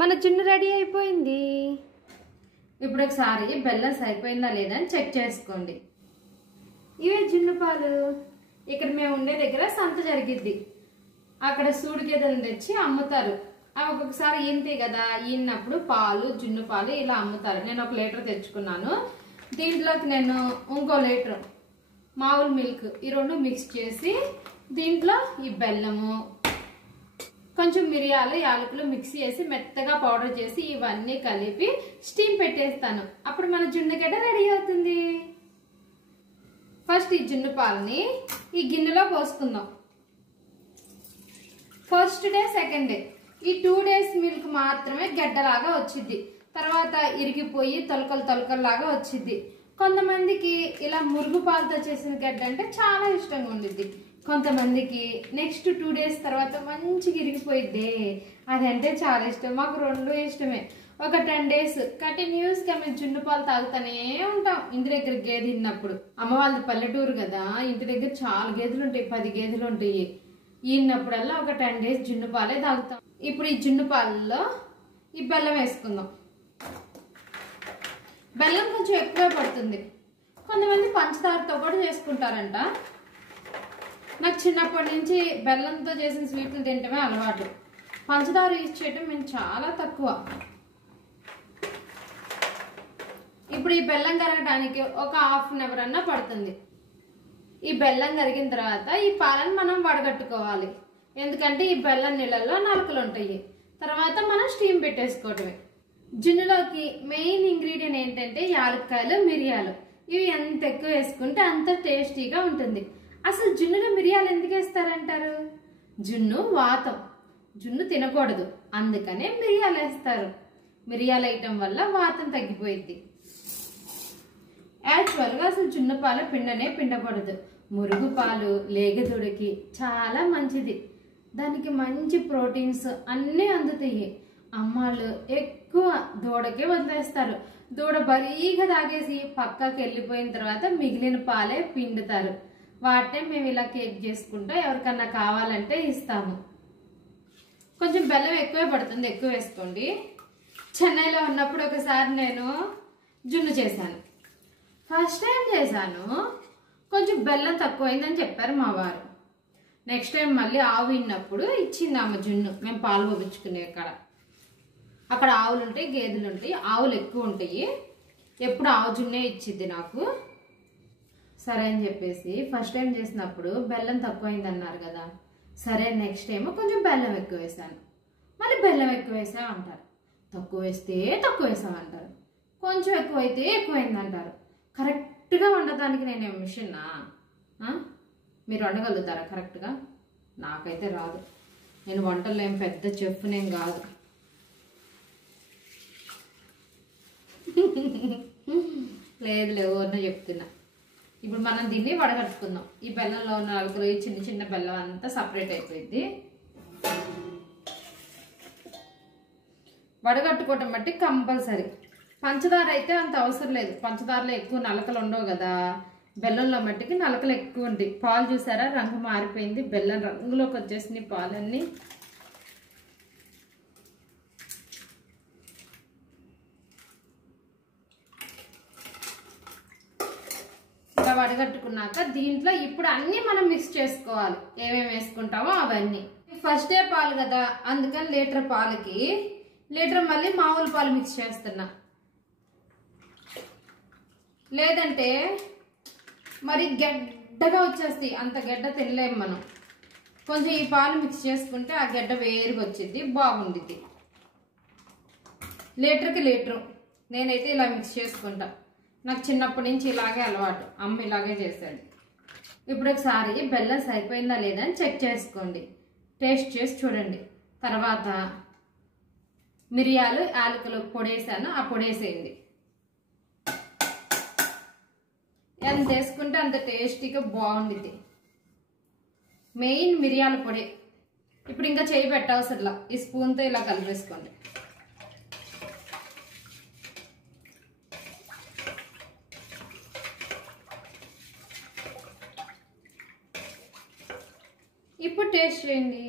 మన జున్ను రెడీ అయిపోయింది. ఇప్పుడు ఒకసారి బెల్లం సరిపోయిందా లేదా అని చెక్ చేసుకోండి. ఇవే జున్ను పాలు. ఇక్కడ మేము ఉండే దగ్గర సంత జరిగిద్ది. అక్కడ సూడి గేదెలను తెచ్చి అమ్ముతారు. అవి ఒక్కొక్కసారి ఈంతాయి కదా, ఈనప్పుడు పాలు జున్ను పాలు ఇలా అమ్ముతారు. నేను 1 లీటర్ తెచ్చుకున్నాను. దీంట్లోకి నేను ఇంకో లీటర్ మామూలు మిల్క్ ఈ 2 మిక్స్ చేసి దీంట్లో ఈ బెల్లము కొంచెం మిరియాలు యాలకులు మిక్స్ చేసి మెత్తగా పౌడర్ చేసి ఇవన్నీ కలిపి స్టీమ్ పెట్టేస్తాను. అప్పుడు మన జున్ను గడ్డ రెడీ అవుతుంది. ఫస్ట్ ఈ జున్ను పాలని ఈ గిన్నెలో పోసుకుందాం. ఫస్ట్ డే సెకండ్ డే ఈ 2 డేస్ మిల్క్ మాత్రమే గడ్డలాగా వచ్చింది. తర్వాత ఇరిగిపోయి తొలకలు లాగా వచ్చింది. కొంతమందికి ఇలా మురుగు పాలతో చేసిన గడ్డ అంటే చాలా ఇష్టంగా ఉండిద్ది. కొంతమందికి నెక్స్ట్ 2 డేస్ తర్వాత మంచిగా ఇరిగిపోయిద్ది, అదంటే చాలా ఇష్టం. మాకు 2 ఇష్టమే. ఒక 10 డేస్ కంటిన్యూస్ గా మేము జున్ను పాలు తాగుతానే ఉంటాం. ఇంటి దగ్గర గేదె తిన్నప్పుడు, అమ్మ వాళ్ళది పల్లెటూరు కదా, ఇంటి దగ్గర చాలా గేదెలు ఉంటాయి, 10 గేదెలు ఉంటాయి. ఈనప్పుడల్లా ఒక 10 డేస్ జున్ను పాలే తాగుతాం. ఇప్పుడు ఈ జున్ను పాలలో ఈ బెల్లం వేసుకుందాం. బెల్లం కొంచెం ఎక్కువ పడుతుంది. కొంతమంది పంచదారతో కూడా చేసుకుంటారంట. నాకు చిన్నప్పటి నుంచి బెల్లంతో చేసిన స్వీట్లు తింటమే అలవాటు. పంచదార యూజ్ చేయటం మేము చాలా తక్కువ. ఇప్పుడు ఈ బెల్లం కరగడానికి ఒక ½ అన్ అవర్ అన్నా పడుతుంది. ఈ బెల్లం కరిగిన తర్వాత ఈ పాలను మనం వడగట్టుకోవాలి. ఎందుకంటే ఈ బెల్లం నీళ్ళల్లో నలకలు ఉంటాయి. తర్వాత మనం స్టీమ్ పెట్టేసుకోవటమే. జున్నులోకి మెయిన్ ఇంగ్రీడియంట్ ఏంటంటే యాలక్కాయలు మిరియాలు. ఇవి ఎంత ఎక్కువ వేసుకుంటే అంత టేస్టీగా ఉంటుంది. అసలు జున్నులో మిరియాలు ఎందుకు వేస్తారంటారు? జున్ను వాతం, జున్ను తినకూడదు, అందుకనే మిరియాలు వేస్తారు. మిరియాలు వేయటం వల్ల వాతం తగ్గిపోయింది. యాక్చువల్గా అసలు జున్ను పాల పిండనే పిండకూడదు. మురుగు పాలు లేగదూడకి చాలా మంచిది. దానికి మంచి ప్రోటీన్స్ అన్నీ అందుతాయి. అమ్మాళ్ళు ఎక్కువ దూడకే వదిలేస్తారు. దూడ బరీగా తాగేసి పక్కకి వెళ్ళిపోయిన తర్వాత మిగిలిన పాలే పిండుతారు. వాటినే మేము ఇలా కేక్ చేసుకుంటా ఎవరికన్నా కావాలంటే ఇస్తాము. కొంచెం బెల్లం ఎక్కువే పడుతుంది, ఎక్కువ వేసుకోండి. చెన్నైలో ఉన్నప్పుడు ఒకసారి నేను జున్ను చేశాను. ఫస్ట్ టైం చేశాను, కొంచెం బెల్లం తక్కువైందని చెప్పారు మా వారు. నెక్స్ట్ టైం మళ్ళీ ఆవు విన్నప్పుడు ఇచ్చింది అమ్మ జున్ను. మేము పాలు పోపించుకునే అక్కడ ఆవులు ఉంటాయి, గేదెలు ఉంటాయి. ఆవులు ఎక్కువ ఉంటాయి. ఎప్పుడు ఆవు జున్నే ఇచ్చింది నాకు. సరే అని చెప్పేసి ఫస్ట్ టైం చేసినప్పుడు బెల్లం తక్కువైంది అన్నారు కదా, సరే నెక్స్ట్ టైం కొంచెం బెల్లం ఎక్కువ వేసాను. మళ్ళీ బెల్లం ఎక్కువ వేసాం అంటారు, తక్కువ వేస్తే తక్కువ వేసాం అంటారు, కొంచెం ఎక్కువైతే ఎక్కువైంది అంటారు. కరెక్ట్గా వండటానికి నేను మిషన్నా? మీరు వండగలుగుతారా కరెక్ట్గా? నాకైతే రాదు. నేను వంటల్లో ఏం పెద్ద చెఫ్నేం కాదు. లేదు ఎవరినో చెప్తున్నా. ఇప్పుడు మనం దీన్ని వడగట్టుకుందాం. ఈ బెల్లంలో ఉన్న నలుగురు చిన్న చిన్న బెల్లం అంతా సపరేట్ అయిపోయింది. వడగట్టుకోవటం బట్టి కంపల్సరీ. పంచదార అయితే అంత అవసరం లేదు. పంచదారలో ఎక్కువ నలకలు ఉండవు కదా, బెల్లంలో మట్టికి నలకలు ఎక్కువ ఉంటాయి. పాలు చూసారా రంగు మారిపోయింది, బెల్లం రంగులోకి వచ్చేసినాయి పాలన్నీ. ఇలా వడగట్టుకున్నాక దీంట్లో ఇప్పుడు అన్ని మనం మిక్స్ చేసుకోవాలి. ఏమేమి వేసుకుంటామో అవన్నీ. ఫస్ట్ డే పాలు కదా, అందుకని లీటర్ పాలకి లీటర్ మళ్ళీ మామూలు పాలు మిక్స్ చేస్తున్నా. లేదంటే మరి గడ్డగా వచ్చేస్తాయి, అంత గడ్డ తినలేము మనం. కొంచెం ఈ పాలు మిక్స్ చేసుకుంటే ఆ గడ్డ వేరుగా వచ్చింది, బాగుండిద్ది. లీటర్కి లీటరు నేనైతే ఇలా మిక్స్ చేసుకుంటా. నాకు చిన్నప్పటి నుంచి ఇలాగే అలవాటు, అమ్మ ఇలాగే చేసేది. ఇప్పుడు ఒకసారి బెల్లం సరిపోయిందా లేదా అని చెక్ చేసుకోండి, టేస్ట్ చేసి చూడండి. తర్వాత మిరియాలు యాలకులు పొడేసాను, ఆ పొడేసేయండి. ఎంత వేసుకుంటే అంత టేస్టీగా బాగుండిద్ది. మెయిన్ మిరియాల పొడి. ఇప్పుడు ఇంకా చేయి పెట్టవసరంలా, ఈ స్పూన్తో ఇలా కలిపేసుకోండి. ఇప్పుడు టేస్ట్ చేయండి.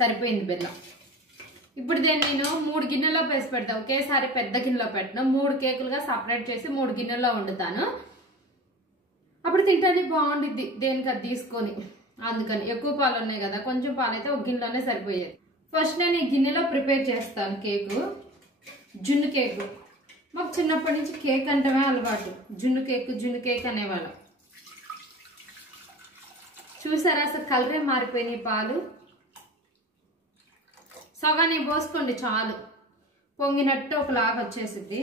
సరిపోయింది బెల్లం. ఇప్పుడు దీన్ని నేను 3 గిన్నెల్లో వేసి పెడతాను. ఒకేసారి పెద్ద గిన్నెలో పెట్టను, 3 కేకులుగా సపరేట్ చేసి 3 గిన్నెల్లో వండుతాను. అప్పుడు తింటే బాగుండిద్ది, దేనికి అది తీసుకొని. అందుకని ఎక్కువ పాలు ఉన్నాయి కదా, కొంచెం పాలు అయితే ఒక గిన్నెలోనే సరిపోయేది. ఫస్ట్ నేను ఈ గిన్నెలో ప్రిపేర్ చేస్తాను కేకు. జున్ను కేకు. మాకు చిన్నప్పటి నుంచి కేక్ అంటేనే అలవాటు. జున్ను కేక్ అనేవాళ్ళం. చూసారా అసలు కలరే మారిపోయినాయి పాలు. సగాన్ని పోసుకోండి చాలు, పొంగినట్టు ఒకలాగా వచ్చేసిద్ది.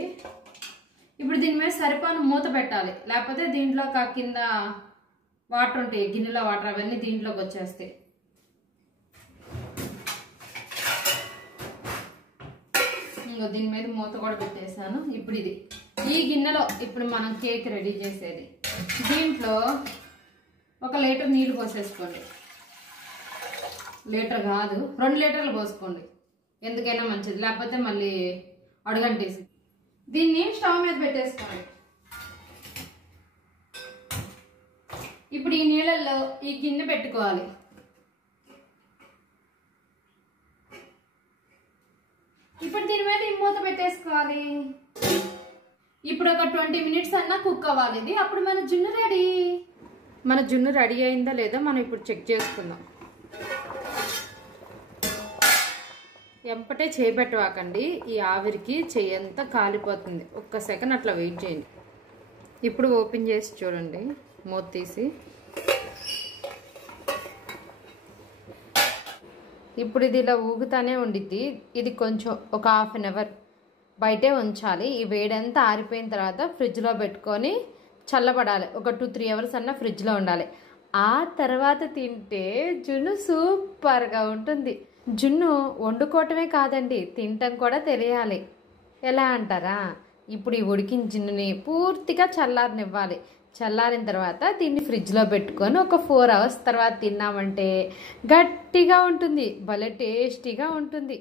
ఇప్పుడు దీని మీద సరిపోను మూత పెట్టాలి, లేకపోతే దీంట్లో కింద వాటర్ ఉంటాయి, గిన్నెలో వాటర్ అవన్నీ దీంట్లోకి వచ్చేస్తాయి. ఇంకో దీని మీద మూత కూడా పెట్టేసాను. ఇప్పుడు ఇది ఈ గిన్నెలో ఇప్పుడు మనం కేక్ రెడీ చేసేది. దీంట్లో 1 లీటర్ నీళ్ళు పోసేసుకోండి. లీటర్ కాదు, 2 లీటర్లు పోసుకోండి, ఎందుకైనా మంచిది, లేకపోతే మళ్ళీ అడుగంటేసి. దీన్ని స్టవ్ మీద పెట్టేసుకోండి. ఇప్పుడు ఈ నీళ్ళల్లో ఈ గిన్నె పెట్టుకోవాలి. ఇప్పుడు దీని మీద ఈ మూత పెట్టేసుకోవాలి. ఇప్పుడు ఒక 20 మినిట్స్ అన్నా కుక్ అవ్వాలి ఇది. అప్పుడు మన జున్ను రెడీ. మన జున్ను రెడీ అయిందా లేదా మనం ఇప్పుడు చెక్ చేసుకుందాం. ఎంపటే చేయబెట్టవాకండి, ఈ ఆవిరికి చెయ్యంతా కాలిపోతుంది. 1 సెకండ్ అట్లా వెయిట్ చేయండి. ఇప్పుడు ఓపెన్ చేసి చూడండి, మూత తీసి. ఇప్పుడు ఇది ఇలా ఊగుతానే ఉండిద్ది. ఇది కొంచెం ఒక 1/2 అవర్ బయటే ఉంచాలి. ఈ వేడంతా ఆరిపోయిన తర్వాత ఫ్రిడ్జ్లో పెట్టుకొని చల్లబడాలి. ఒక 2-3 అవర్స్ అన్న ఫ్రిడ్జ్లో ఉండాలి. ఆ తర్వాత తింటే జున్ను సూపర్గా ఉంటుంది. జున్ను వండుకోవటమే కాదండి, తినటం కూడా తెలియాలి. ఎలా అంటారా, ఇప్పుడు ఈ ఉడికిన జున్నుని పూర్తిగా చల్లారనివ్వాలి. చల్లారిన తర్వాత దీన్ని ఫ్రిడ్జ్లో పెట్టుకొని ఒక 4 అవర్స్ తర్వాత తిన్నామంటే గట్టిగా ఉంటుంది, భలే టేస్టీగా ఉంటుంది.